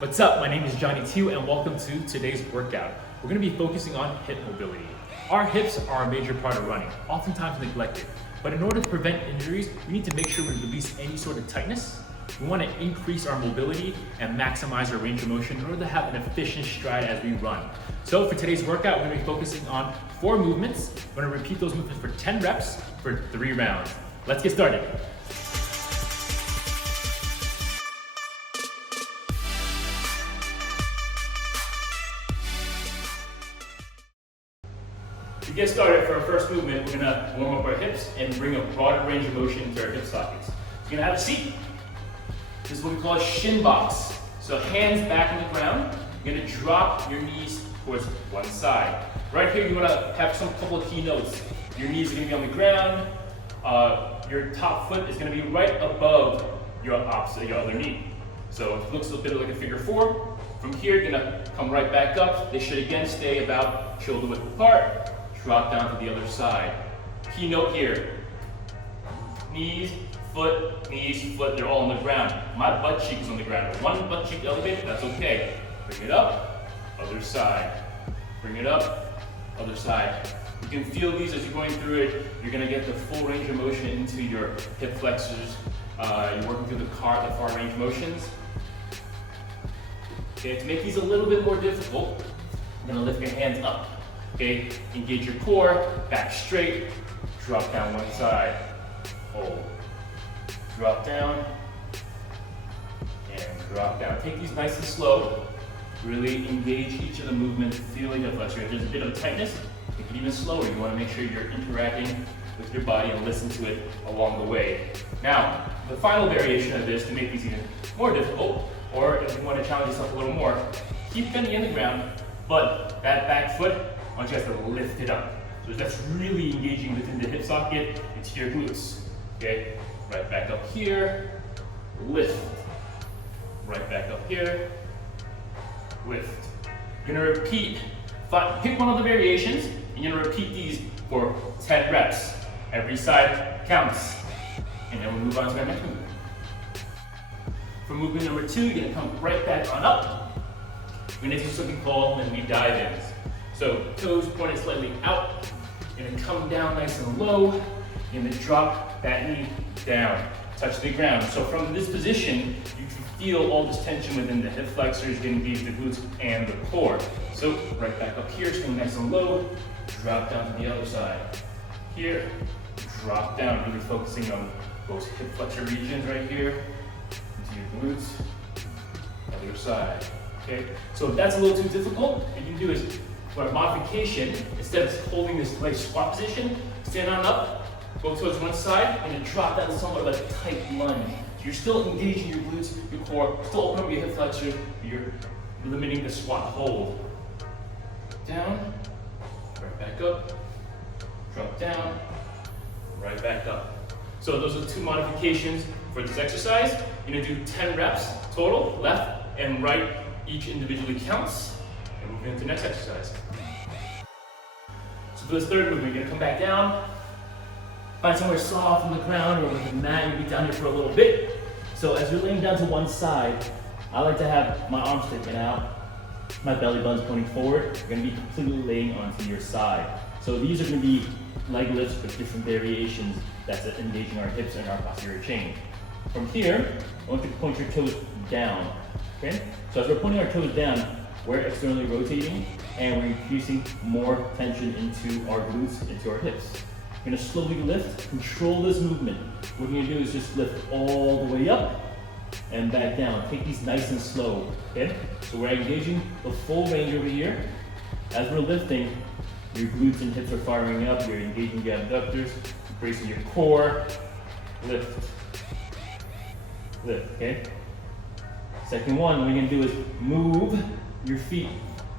What's up? My name is Tieu and welcome to today's workout. We're going to be focusing on hip mobility. Our hips are a major part of running, oftentimes neglected. But in order to prevent injuries, we need to make sure we release any sort of tightness. We want to increase our mobility and maximize our range of motion in order to have an efficient stride as we run. So for today's workout, we're going to be focusing on 4 movements. We're going to repeat those movements for 10 reps for 3 rounds. Let's get started. To get started for our first movement, we're going to warm up our hips and bring a broader range of motion into our hip sockets. You're going to have a seat. This is what we call a Shin Box. So hands back on the ground. You're going to drop your knees towards one side. Right here, you want to have some couple of key notes. Your knees are going to be on the ground. Your top foot is going to be right above your other knee. So it looks a bit like a figure 4. From here, you're going to come right back up. They should again stay about shoulder width apart. Drop down to the other side. Key note here. Knees, foot, they're all on the ground. My butt cheek is on the ground. With one butt cheek elevated, that's okay. Bring it up, other side. Bring it up, other side. You can feel these as you're going through it. You're gonna get the full range of motion into your hip flexors. You're working through the far range motions. Okay, to make these a little bit more difficult, you're gonna lift your hands up. Okay, engage your core, back straight, drop down one side, hold, drop down, and drop down. Take these nice and slow, really engage each of the movements, feel your flexor. If there's a bit of tightness, take it even slower. You want to make sure you're interacting with your body and listen to it along the way. Now, the final variation of this to make these even more difficult, or if you want to challenge yourself a little more, keep them in the ground, but that back foot, I want you guys to lift it up. So that's really engaging within the hip socket into your glutes. Okay, right back up here, lift. Right back up here, lift. You're gonna repeat, pick one of the variations, and you're gonna repeat these for 10 reps. Every side counts. And then we'll move on to our next movement. For movement number 2, you're gonna come right back on up. We're gonna do something called the knee dive-ins. So toes pointed slightly out. You're gonna come down nice and low. You're gonna drop that knee down, touch the ground. So from this position, you can feel all this tension within the hip flexors, engage the glutes and the core. So right back up here, stay nice and low. Drop down to the other side. Here, drop down, really focusing on those hip flexor regions right here, into your glutes, other side. Okay, so if that's a little too difficult, what you can do is, for a modification, instead of holding this nice squat position, stand on up, go towards one side, and then drop down somewhat of a tight lunge. So you're still engaging your glutes, your core, still open up your hip flexors, but you're limiting the squat hold. Down, right back up, drop down, right back up. So those are the 2 modifications for this exercise. You're gonna do 10 reps total, left and right, each individually counts. And moving into the next exercise. So for this third movement, you're gonna come back down, find somewhere soft on the ground or with a mat. You'll be down here for a little bit. So as you're laying down to one side, I like to have my arms sticking out, my belly button's pointing forward. You're gonna be completely laying onto your side. So these are gonna be leg lifts with different variations that's engaging our hips and our posterior chain. From here, I want you to point your toes down. Okay? So as we're pointing our toes down, we're externally rotating and we're infusing more tension into our glutes, into our hips. You're gonna slowly lift, control this movement. What you're gonna do is just lift all the way up and back down. Take these nice and slow, okay? So we're engaging the full range over here. As we're lifting, your glutes and hips are firing up, you're engaging your abductors, bracing your core, lift, okay? Second one, what you're gonna do is move your feet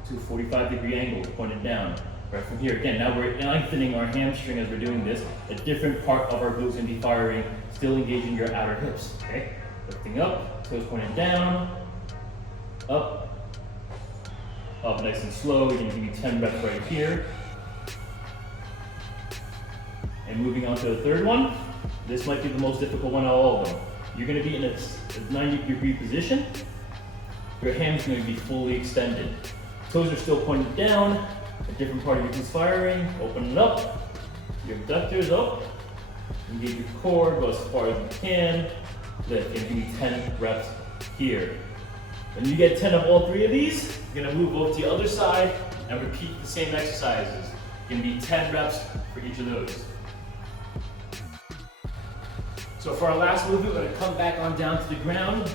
to a 45-degree angle, pointed down. Right from here, again, now we're lengthening our hamstring as we're doing this. A different part of our glutes can be firing, still engaging your outer hips, okay? Lifting up, toes pointed down, up, nice and slow. We're gonna give you 10 reps right here. And moving on to the third one, this might be the most difficult one of all of them. You're gonna be in a 90-degree position. your ham's going to be fully extended. Toes are still pointed down, a different part of your glutes firing, open it up, your abductors up, engage your core, go as far as you can, lift, and give me 10 reps here. When you get 10 of all 3 of these, you're going to move over to the other side and repeat the same exercises. Going to be 10 reps for each of those. So for our last movement, we're going to come back on down to the ground,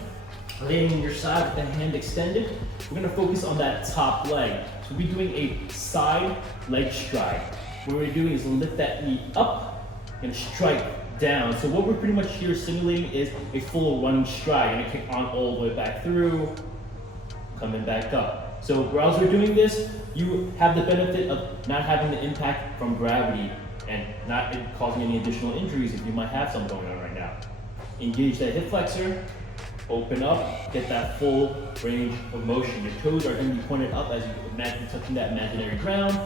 laying on your side with the hand extended. We're going to focus on that top leg. So we'll be doing a side leg stride. What we're doing is lift that knee up and strike down. So what we're pretty much here simulating is a full running stride. You're going to kick on all the way back through, coming back up. So while we're doing this, you have the benefit of not having the impact from gravity and not causing any additional injuries if you might have some going on right now. Engage that hip flexor, open up, get that full range of motion. Your toes are going to be pointed up as you imagine touching that imaginary ground.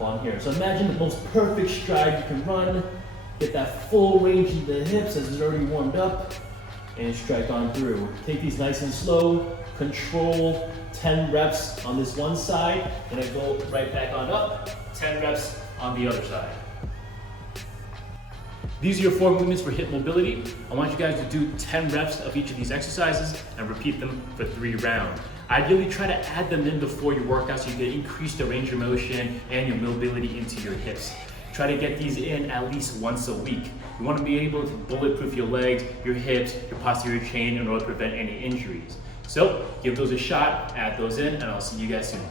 On here. So imagine the most perfect stride you can run, get that full range in the hips as it's already warmed up, and strike on through. Take these nice and slow, control 10 reps on this one side, and then go right back on up, 10 reps on the other side. These are your 4 movements for hip mobility. I want you guys to do 10 reps of each of these exercises and repeat them for 3 rounds. Ideally, try to add them in before your workout so you can increase the range of motion and your mobility into your hips. Try to get these in at least once a week. You want to be able to bulletproof your legs, your hips, your posterior chain in order to prevent any injuries. So give those a shot, add those in, and I'll see you guys soon.